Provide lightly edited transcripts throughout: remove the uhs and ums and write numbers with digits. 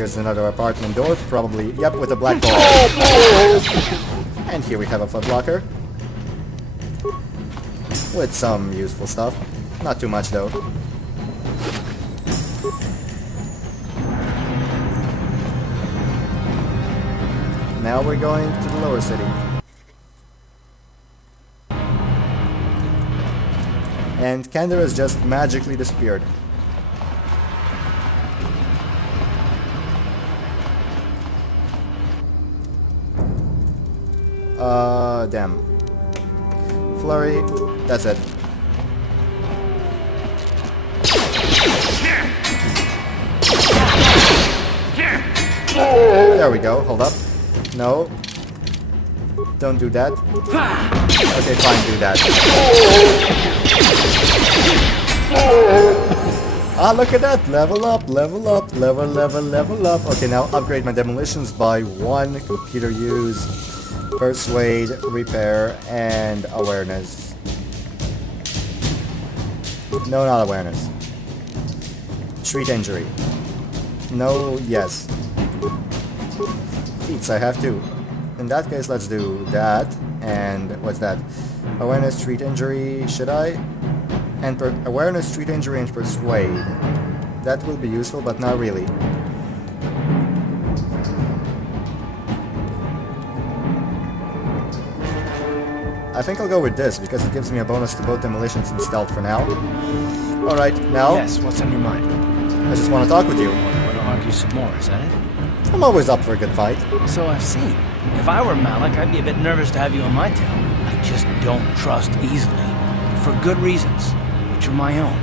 Here's another apartment door, probably, yep, with a black ball. And here we have a footlocker. With some useful stuff. Not too much though. Now we're going to the lower city. And Kender has just magically disappeared. Damn. Flurry, that's it. There we go, hold up. No. Don't do that. Okay, fine, do that. Ah, look at that! Level up, level up, level up. Okay, now upgrade my demolitions by 1. Computer use, persuade, repair, and awareness. No, not awareness. Treat injury. No, yes. Feats, I have to. In that case, let's do that. And what's that? Awareness, treat injury, should I? And awareness, treat injury, and persuade. That will be useful, but not really. I think I'll go with this, because it gives me a bonus to both demolitions and stealth for now. Alright, now... Yes, what's on your mind? I just want to talk with you. Want to argue some more, is that it? I'm always up for a good fight. So I've seen. If I were Malik, I'd be a bit nervous to have you on my tail. I just don't trust easily. For good reasons, which are my own.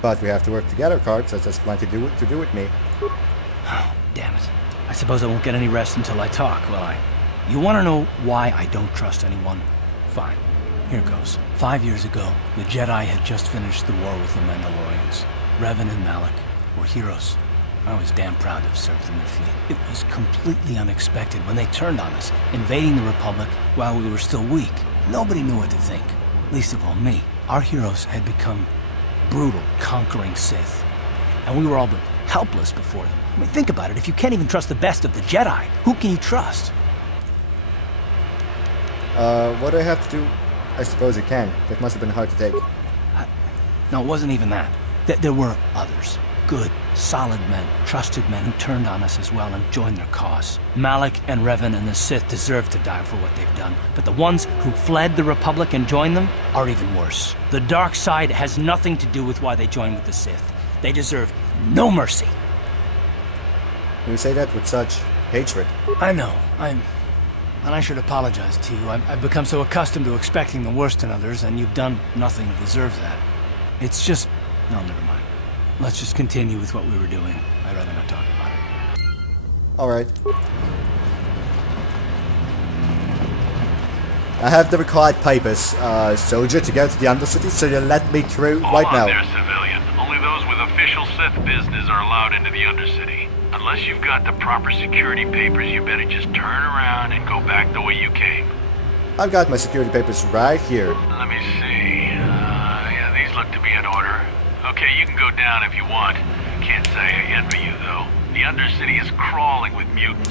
But we have to work together, Kark, so there's plenty to do with me. Oh, damn it. I suppose I won't get any rest until I talk, will I? You want to know why I don't trust anyone? Fine. Here goes. 5 years ago, the Jedi had just finished the war with the Mandalorians. Revan and Malik were heroes. I was damn proud to have served in their fleet. It was completely unexpected when they turned on us, invading the Republic while we were still weak. Nobody knew what to think, least of all me. Our heroes had become brutal, conquering Sith, and we were all but helpless before them. I mean, think about it. If you can't even trust the best of the Jedi, who can you trust? What do I have to do? I suppose you can. That must have been hard to take. No, it wasn't even that. There were others. Good, solid men, trusted men who turned on us as well and joined their cause. Malik and Revan and the Sith deserve to die for what they've done, but the ones who fled the Republic and joined them are even worse. The dark side has nothing to do with why they joined with the Sith. They deserve no mercy. You say that with such hatred. I know, and I should apologize to you. I've become so accustomed to expecting the worst in others, and you've done nothing to deserve that. It's just... no, never mind. Let's just continue with what we were doing. I'd rather not talk about it. Alright. I have the required papers, soldier, to go to the Undercity, so you let me through right now. Hold on there, civilian. Only those with official Sith business are allowed into the Undercity. Unless you've got the proper security papers, you better just turn around and go back the way you came. I've got my security papers right here. Let me see. Yeah, these look to be in order. Okay, you can go down if you want. Can't say I envy you, though. The Undercity is crawling with mutants.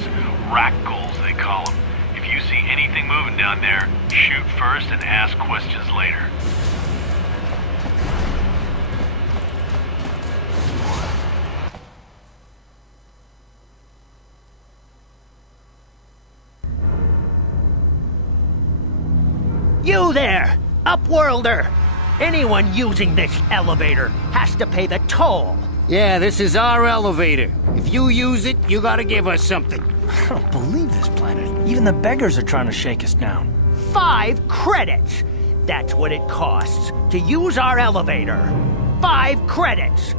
Rat-ghouls, they call them. If you see anything moving down there, shoot first and ask questions later. You there, Upworlder! Anyone using this elevator has to pay the toll. Yeah, this is our elevator. If you use it, you gotta give us something. I don't believe this planet. Even the beggars are trying to shake us down. 5 credits! That's what it costs to use our elevator. 5 credits!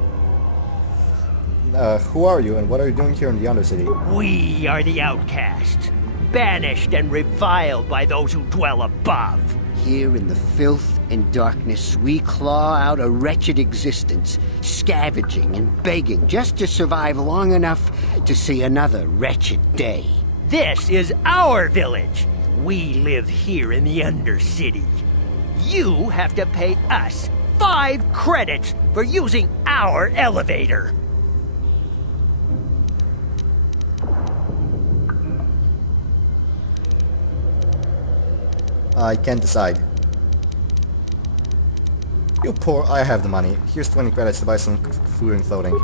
Who are you and what are you doing here in the Undercity? We are the Outcasts, banished and reviled by those who dwell above. Here in the filth and darkness, we claw out a wretched existence, scavenging and begging just to survive long enough to see another wretched day. This is our village. We live here in the Undercity. You have to pay us 5 credits for using our elevator. I can't decide. You poor... I have the money. Here's 20 credits to buy some food and clothing.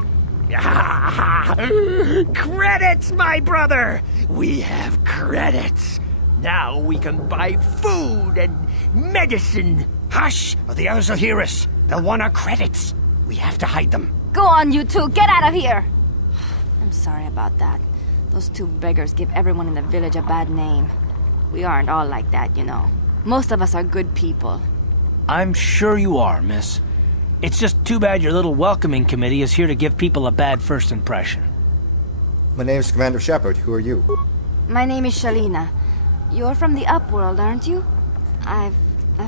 Credits, my brother! We have credits. Now we can buy food and medicine. Hush, or the others will hear us. They'll want our credits. We have to hide them. Go on, you two. Get out of here. I'm sorry about that. Those two beggars give everyone in the village a bad name. We aren't all like that, you know. Most of us are good people. I'm sure you are, miss. It's just too bad your little welcoming committee is here to give people a bad first impression. My name's Commander Shepard. Who are you? My name is Shalina. You're from the Upworld, aren't you? I've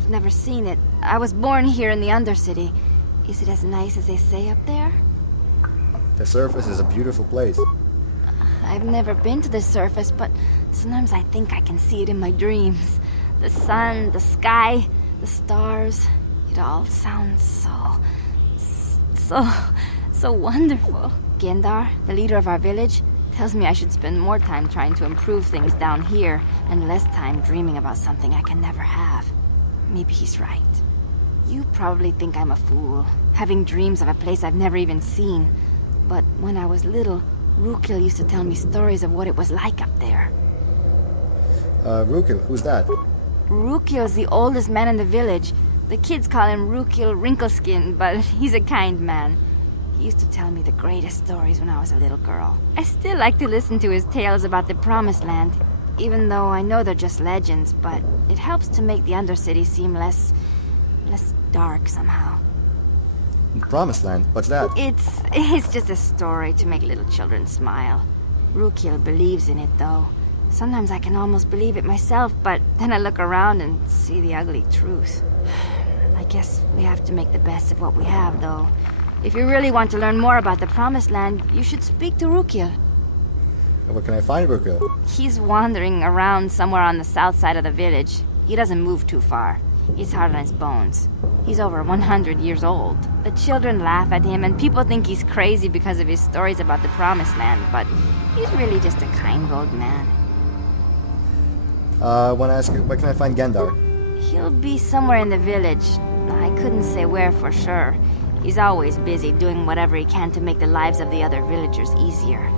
never seen it. I was born here in the Undercity. Is it as nice as they say up there? The surface is a beautiful place. I've never been to the surface, but sometimes I think I can see it in my dreams. The sun, the sky, the stars. It all sounds so wonderful. Gendar, the leader of our village, tells me I should spend more time trying to improve things down here and less time dreaming about something I can never have. Maybe he's right. You probably think I'm a fool, having dreams of a place I've never even seen. But when I was little, Rukil used to tell me stories of what it was like up there. Rukil, who's that? Rukil's the oldest man in the village. The kids call him Rukil Wrinkleskin, but he's a kind man. He used to tell me the greatest stories when I was a little girl. I still like to listen to his tales about the Promised Land, even though I know they're just legends, but it helps to make the Undercity seem less dark somehow. Promised Land? What's that? It's just a story to make little children smile. Rukil believes in it, though. Sometimes I can almost believe it myself, but then I look around and see the ugly truth. I guess we have to make the best of what we have, though. If you really want to learn more about the Promised Land, you should speak to Rukil. Where can I find Rukil? He's wandering around somewhere on the south side of the village. He doesn't move too far. He's hard on his bones. He's over 100 years old. The children laugh at him, and people think he's crazy because of his stories about the Promised Land, but he's really just a kind old man. I want to ask you, where can I find Gendar? He'll be somewhere in the village. I couldn't say where for sure. He's always busy doing whatever he can to make the lives of the other villagers easier.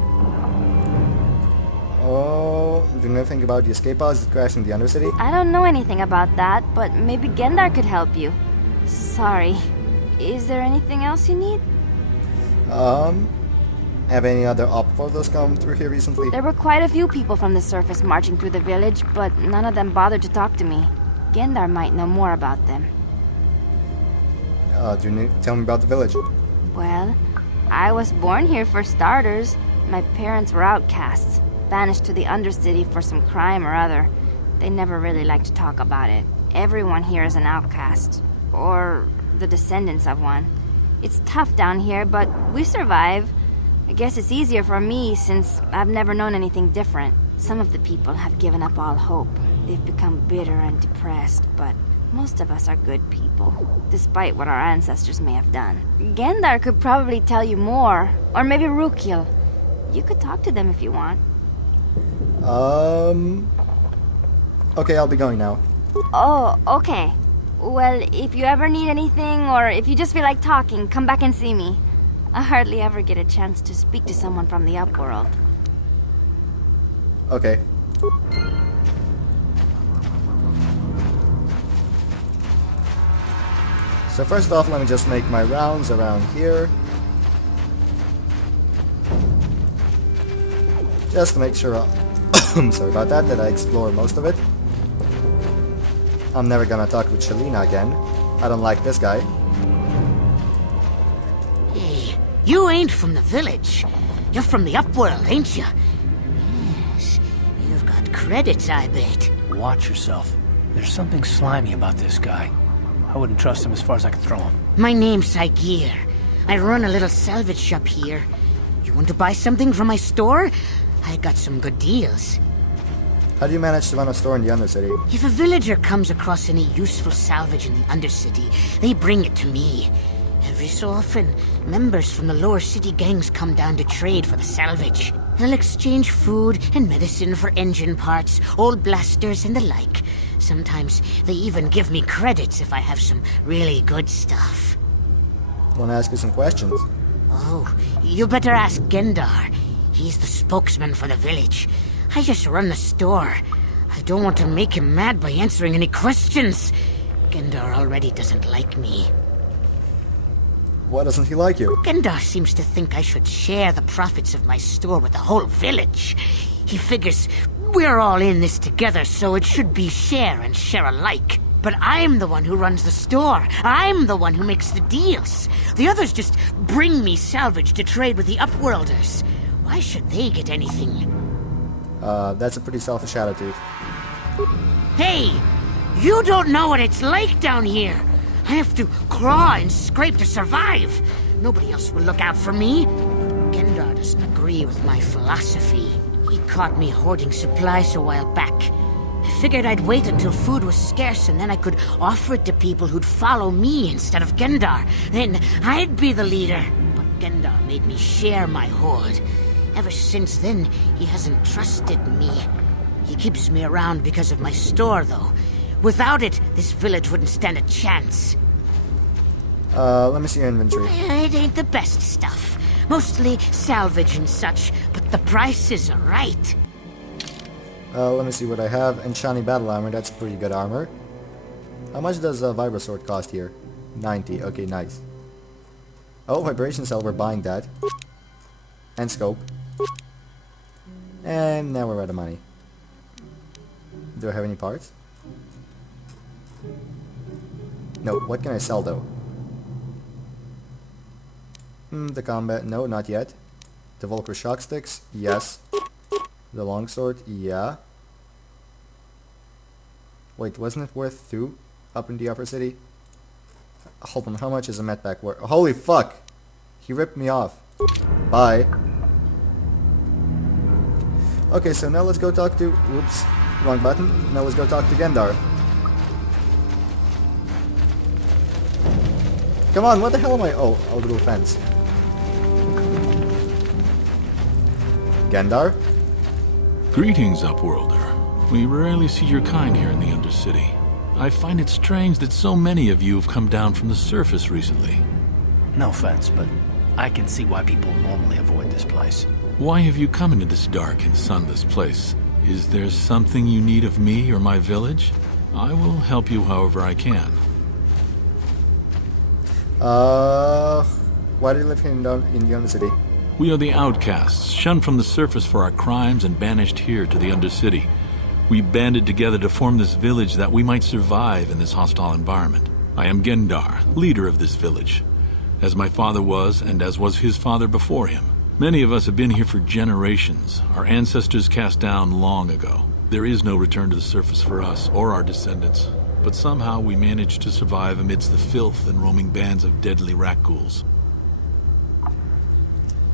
Oh, do you know anything about the escape pods that crashed in the Undercity? I don't know anything about that, but maybe Gendar could help you. Sorry. Is there anything else you need? Have any other Upworlders come through here recently? There were quite a few people from the surface marching through the village, but none of them bothered to talk to me. Gendar might know more about them. Tell me about the village. Well, I was born here for starters. My parents were outcasts, banished to the Undercity for some crime or other. They never really liked to talk about it. Everyone here is an outcast, or the descendants of one. It's tough down here, but we survive. I guess it's easier for me since I've never known anything different. Some of the people have given up all hope. They've become bitter and depressed, but most of us are good people, despite what our ancestors may have done. Gendar could probably tell you more, or maybe Rukil. You could talk to them if you want. Okay, I'll be going now. Oh, okay. Well, if you ever need anything, or if you just feel like talking, come back and see me. I hardly ever get a chance to speak to someone from the Upworld. Okay. So first off, let me just make my rounds around here. Just to make sure, I'm sorry about that I explore most of it. I'm never gonna talk with Shalina again. I don't like this guy. Hey, you ain't from the village. You're from the Upworld, ain't you? Yes, you've got credits, I bet. Watch yourself. There's something slimy about this guy. I wouldn't trust him as far as I could throw him. My name's Saigir. I run a little salvage shop here. You want to buy something from my store? I got some good deals. How do you manage to run a store in the Undercity? If a villager comes across any useful salvage in the Undercity, they bring it to me. Every so often, members from the lower city gangs come down to trade for the salvage. They'll exchange food and medicine for engine parts, old blasters and the like. Sometimes they even give me credits if I have some really good stuff. Wanna ask you some questions? Oh, you better ask Gendar. He's the spokesman for the village. I just run the store. I don't want to make him mad by answering any questions. Gendar already doesn't like me. Why doesn't he like you? Gendar seems to think I should share the profits of my store with the whole village. He figures we're all in this together, so it should be share and share alike. But I'm the one who runs the store. I'm the one who makes the deals. The others just bring me salvage to trade with the Upworlders. Why should they get anything? That's a pretty selfish attitude. Hey! You don't know what it's like down here. I have to claw and scrape to survive. Nobody else will look out for me. Gendar doesn't agree with my philosophy. He caught me hoarding supplies a while back. I figured I'd wait until food was scarce and then I could offer it to people who'd follow me instead of Gendar. Then I'd be the leader. But Gendar made me share my hoard. Ever since then, he hasn't trusted me. He keeps me around because of my store, though. Without it, this village wouldn't stand a chance. Let me see your inventory. It ain't the best stuff. Mostly salvage and such, but the prices are right. Let me see what I have. Enchantment battle armor, that's pretty good armor. How much does a Vibrosword cost here? 90, okay, nice. Oh, Vibration Cell, we're buying that. And Scope. And now we're out of money. Do I have any parts? No, what can I sell though? The combat, no, not yet. The Volker shock sticks, yes. The longsword, yeah. Wait, wasn't it worth 2 up in the upper city? Hold on, how much is a medpack worth? Holy fuck! He ripped me off. Bye. Okay, so now let's go talk to... Oops, wrong button. Now let's go talk to Gendar. Come on, what the hell am I... Oh, a little fence. Gendar? Greetings, Upworlder. We rarely see your kind here in the Undercity. I find it strange that so many of you have come down from the surface recently. No offense, but I can see why people normally avoid this place. Why have you come into this dark and sunless place? Is there something you need of me or my village? I will help you however I can. Why do you live here in the Undercity? We are the Outcasts, shunned from the surface for our crimes and banished here to the Undercity. We banded together to form this village that we might survive in this hostile environment. I am Gendar, leader of this village, as my father was and as was his father before him. Many of us have been here for generations, our ancestors cast down long ago. There is no return to the surface for us or our descendants, but somehow we managed to survive amidst the filth and roaming bands of deadly rat ghouls.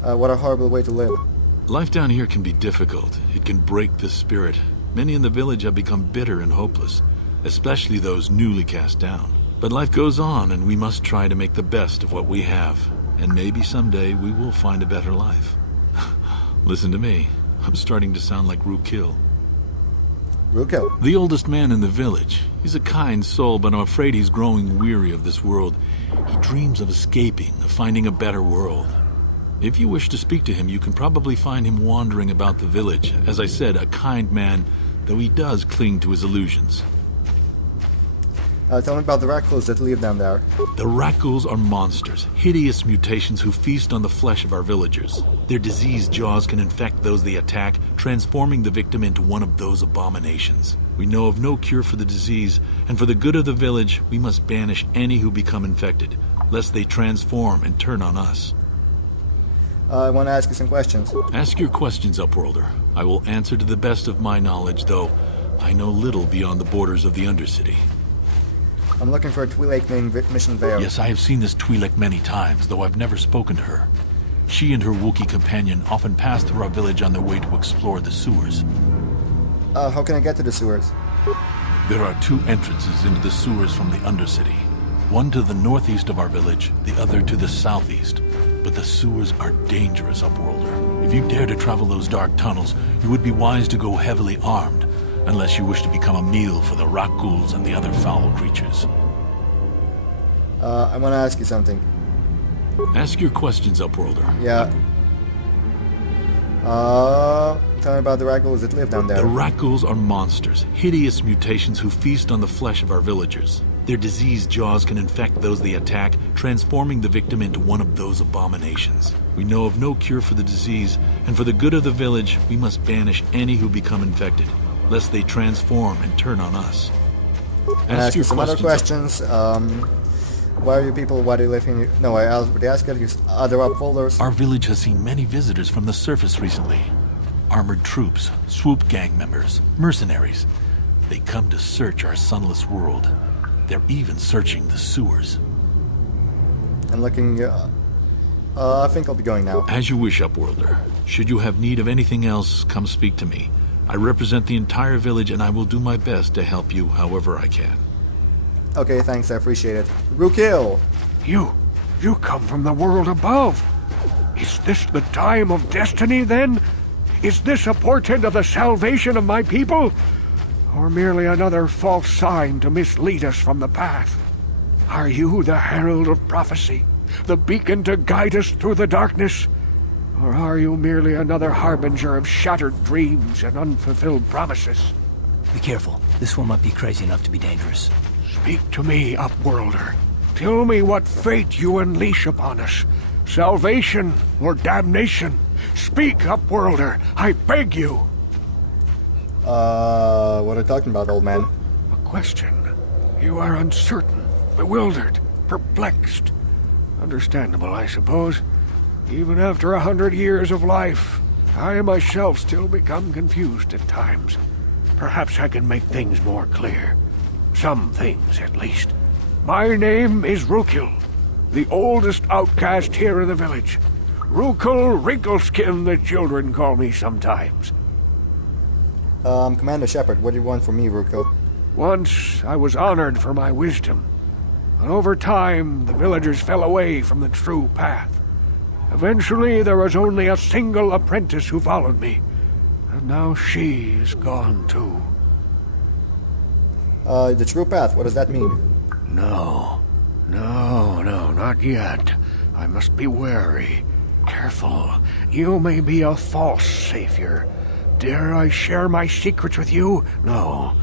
What a horrible way to live. Life down here can be difficult. It can break the spirit. Many in the village have become bitter and hopeless, especially those newly cast down. But life goes on, and we must try to make the best of what we have. And maybe someday we will find a better life. Listen to me. I'm starting to sound like Rukil. Rukil? The oldest man in the village. He's a kind soul, but I'm afraid he's growing weary of this world. He dreams of escaping, of finding a better world. If you wish to speak to him, you can probably find him wandering about the village. As I said, a kind man, though he does cling to his illusions. Tell me about the rat ghouls that live down there. The rat ghouls are monsters, hideous mutations who feast on the flesh of our villagers. Their diseased jaws can infect those they attack, transforming the victim into one of those abominations. We know of no cure for the disease, and for the good of the village, we must banish any who become infected, lest they transform and turn on us. I want to ask you some questions. Ask your questions, Upworlder. I will answer to the best of my knowledge, though I know little beyond the borders of the Undercity. I'm looking for a Twi'lek named Mission Vale. Yes, I have seen this Twi'lek many times, though I've never spoken to her. She and her Wookiee companion often pass through our village on their way to explore the sewers. How can I get to the sewers? There are 2 entrances into the sewers from the Undercity. One to the northeast of our village, the other to the southeast. But the sewers are dangerous, Upworlder. If you dare to travel those dark tunnels, you would be wise to go heavily armed. unless you wish to become a meal for the rock ghouls and the other foul creatures. I want to ask you something. Ask your questions, Upworlder. Yeah. Tell me about the ragdols that live down there. The rock ghouls are monsters, hideous mutations who feast on the flesh of our villagers. Their diseased jaws can infect those they attack, transforming the victim into one of those abominations. We know of no cure for the disease, and for the good of the village, we must banish any who become infected, lest they transform and turn on us. Ask you some other questions. Why are you people? Why do you live in? No, I already asked you other upholders. Our village has seen many visitors from the surface recently. Armored troops, swoop gang members, mercenaries. They come to search our sunless world. They're even searching the sewers. I'm looking. I think I'll be going now. As you wish, Upworlder. Should you have need of anything else, come speak to me. I represent the entire village, and I will do my best to help you however I can. Okay, thanks. I appreciate it. Rukil. You come from the world above. Is this the time of destiny, then? Is this a portent of the salvation of my people? Or merely another false sign to mislead us from the path? Are you the herald of prophecy, the beacon to guide us through the darkness? Or are you merely another harbinger of shattered dreams and unfulfilled promises? Be careful. This one might be crazy enough to be dangerous. Speak to me, Upworlder. Tell me what fate you unleash upon us. Salvation or damnation? Speak, Upworlder, I beg you. What are you talking about, old man? A question. You are uncertain, bewildered, perplexed. Understandable, I suppose. Even after 100 years of life, I myself still become confused at times. Perhaps I can make things more clear. Some things, at least. My name is Rukil, the oldest outcast here in the village. Rukil Wrinkleskin, the children call me sometimes. Commander Shepard, what do you want from me, Rukil? Once I was honored for my wisdom, but over time the villagers fell away from the true path. Eventually there was only a single apprentice who followed me, and now she is gone too. The true path, what does that mean? No, not yet. I must be wary. Careful. You may be a false savior. Dare I share my secrets with you? No,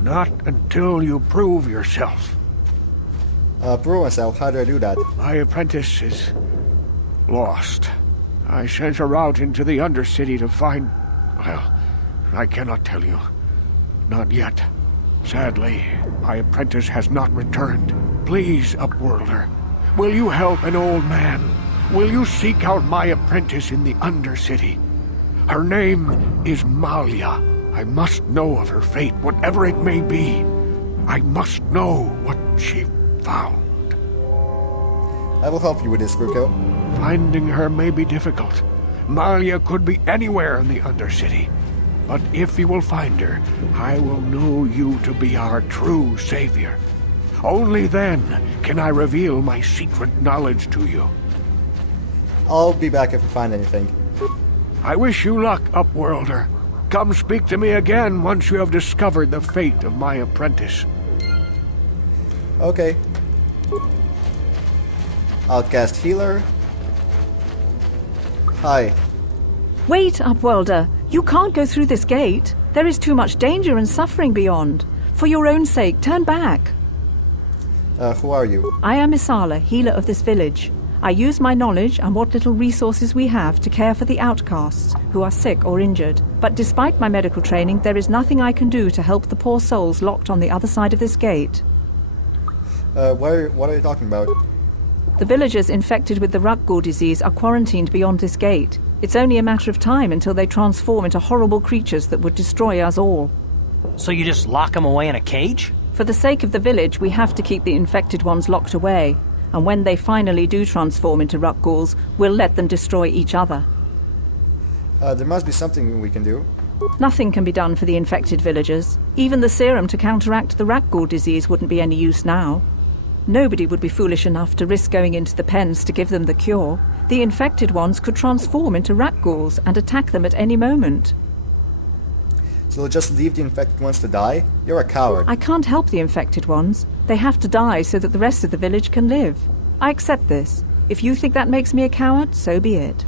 not until you prove yourself. Prove myself, how do I do that? My apprentice is lost. I sent her out into the Undercity to find... Well, I cannot tell you. Not yet. Sadly, my apprentice has not returned. Please, Upworlder, will you help an old man? Will you seek out my apprentice in the Undercity? Her name is Malia. I must know of her fate, whatever it may be. I must know what she found. I will help you with this, Rukil. Finding her may be difficult. Malia could be anywhere in the Undercity. But if you will find her, I will know you to be our true savior. Only then can I reveal my secret knowledge to you. I'll be back if we find anything. I wish you luck, Upworlder. Come speak to me again once you have discovered the fate of my apprentice. Okay. Outcast healer. Hi. Wait, Upworlder. You can't go through this gate. There is too much danger and suffering beyond. For your own sake, turn back. Who are you? I am Isala, healer of this village. I use my knowledge and what little resources we have to care for the outcasts who are sick or injured. But despite my medical training, there is nothing I can do to help the poor souls locked on the other side of this gate. What are you talking about? The villagers infected with the Ruggle disease are quarantined beyond this gate. It's only a matter of time until they transform into horrible creatures that would destroy us all. So you just lock them away in a cage? For the sake of the village, we have to keep the infected ones locked away. And when they finally do transform into Ruggles, we'll let them destroy each other. There must be something we can do. Nothing can be done for the infected villagers. Even the serum to counteract the Ruggle disease wouldn't be any use now. Nobody would be foolish enough to risk going into the pens to give them the cure. The infected ones could transform into Ruggles and attack them at any moment. So you'll just leave the infected ones to die? You're a coward. I can't help the infected ones. They have to die so that the rest of the village can live. I accept this. If you think that makes me a coward, so be it.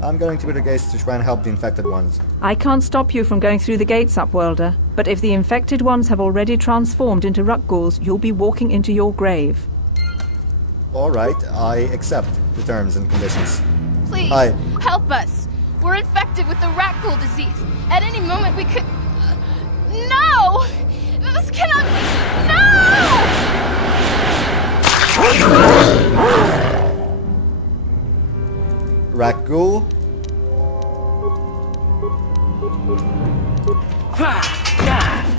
I'm going through the gates to try and help the infected ones. I can't stop you from going through the gates, Upworlder, but if the infected ones have already transformed into Ruckghouls, you'll be walking into your grave. Alright, I accept the terms and conditions. Please, Hi. help us. We're infected with the rat ghoul disease. At any moment we could... No! This cannot be... No! Raccool?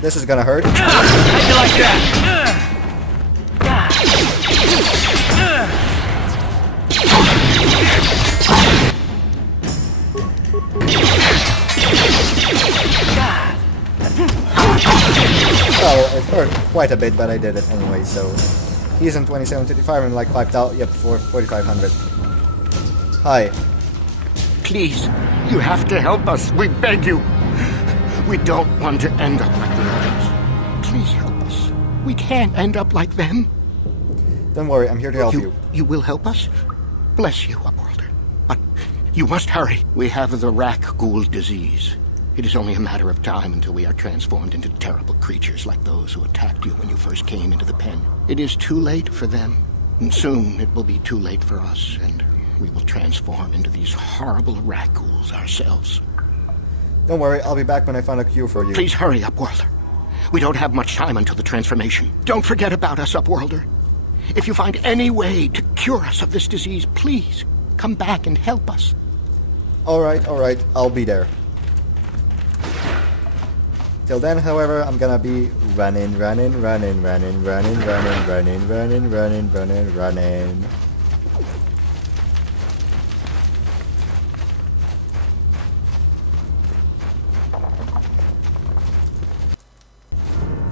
This is gonna hurt. How'd you like that? Well, it hurt quite a bit, but I did it anyway, so... He's in 2735 and like 5,000... Yep, 4,500. Hi. Please, you have to help us. We beg you. We don't want to end up like the others. Please help us. We can't end up like them. Don't worry, I'm here to help you. You will help us? Bless you, Upworlder. But you must hurry. We have the Rack Ghoul disease. It is only a matter of time until we are transformed into terrible creatures like those who attacked you when you first came into the pen. It is too late for them. And soon it will be too late for us, and we will transform into these horrible Rack Ghouls ourselves. Don't worry, I'll be back when I find a cure for you. Please hurry, Upworlder. We don't have much time until the transformation. Don't forget about us, Upworlder. If you find any way to cure us of this disease, please come back and help us. Alright, I'll be there. Till then, however, I'm gonna be running.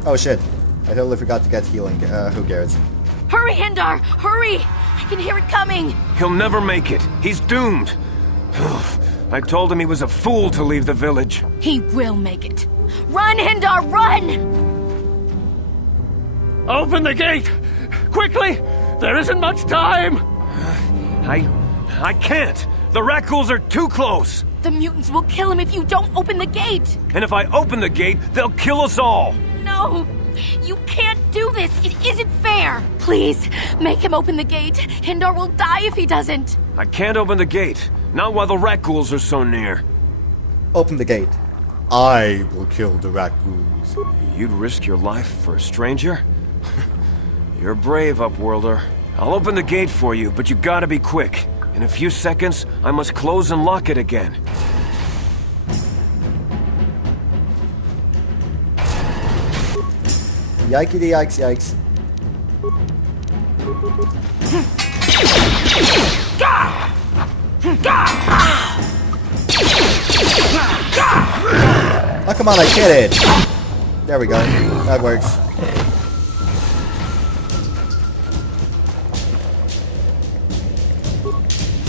Oh shit, I totally forgot to get healing. Who cares? Hurry, Hindar! Hurry! I can hear it coming! He'll never make it. He's doomed. I told him he was a fool to leave the village. He will make it. Run, Hindar, run! Open the gate! Quickly! There isn't much time! I can't! The Rackghouls are too close! The mutants will kill him if you don't open the gate! And if I open the gate, they'll kill us all! No! You can't do this! It isn't fair! Please, make him open the gate. Hindar will die if he doesn't! I can't open the gate. Not while the Rackghouls are so near. Open the gate. I will kill the Rackghouls. You'd risk your life for a stranger? You're brave, Upworlder. I'll open the gate for you, but you gotta be quick. In a few seconds, I must close and lock it again. Yikey yikes yikes. Oh, come on, I hit it! There we go. That works.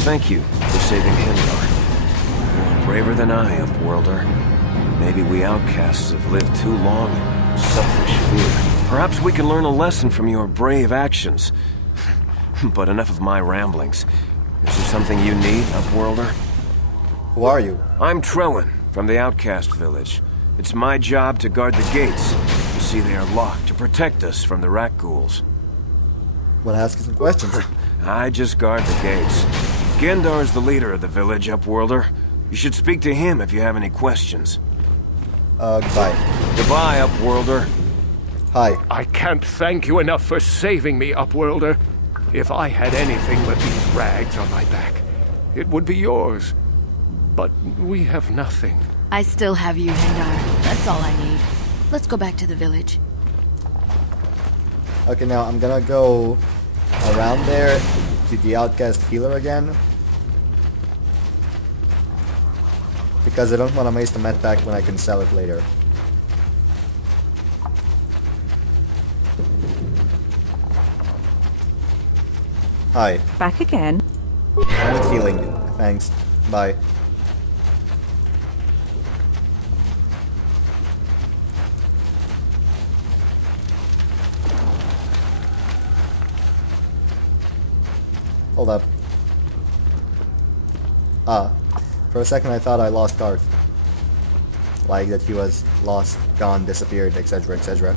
Thank you for saving Hindar. You're braver than I, Upworlder. Maybe we outcasts have lived too long in selfish fear. Perhaps we can learn a lesson from your brave actions. But enough of my ramblings. Is there something you need, Upworlder? Who are you? I'm Trellin, from the Outcast village. It's my job to guard the gates. You see, they are locked to protect us from the Rackghouls. Wanna ask you some questions? I just guard the gates. Gendar is the leader of the village, Upworlder. You should speak to him if you have any questions. Goodbye. Goodbye, Upworlder. Hi. I can't thank you enough for saving me, Upworlder. If I had anything but these rags on my back, it would be yours. But we have nothing. I still have you, Hindar. That's all I need. Let's go back to the village. Okay, now I'm gonna go around there to the Outcast healer again. Because I don't want to waste the med pack when I can sell it later. Hi. Back again. I'm with healing. Thanks. Bye. Hold up. Ah. For a second I thought I lost Garth. Like that he was lost, gone, disappeared, etc., etc.